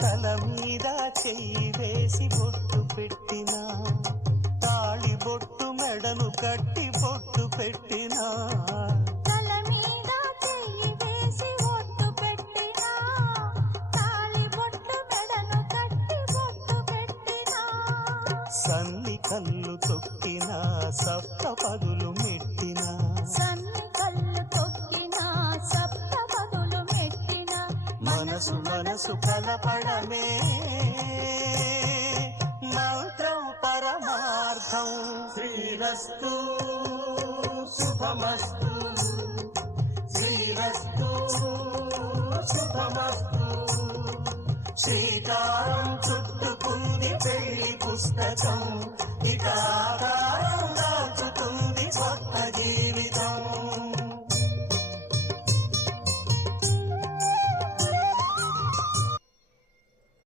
తల మీద చెయ్యి వేసి బొట్టు పెట్టినా, తాళి బొట్టు మెడను కట్టి బొట్టు పెట్టినా, తల మీద చెయ్యి వేసి బొట్టు పెట్టినా, తాళి బొట్టు మెడను కట్టి బొట్టు పెట్టినా, సన్ని కళ్ళు తొక్కినా సప్త పదులు మెట్టినా, సన్ని కళ్ళు తొక్కినా సప్త పదులు మెట్టినా, మనసు మనసు కలపడమే మంత్రం పరమార్థం. శ్రీరస్తు శుభమస్తు, శ్రీరస్తు శుభమస్తు. శ్రీకారం చుట్టుకుంది పెళ్లి పుస్తకం, ఇక ఆకారం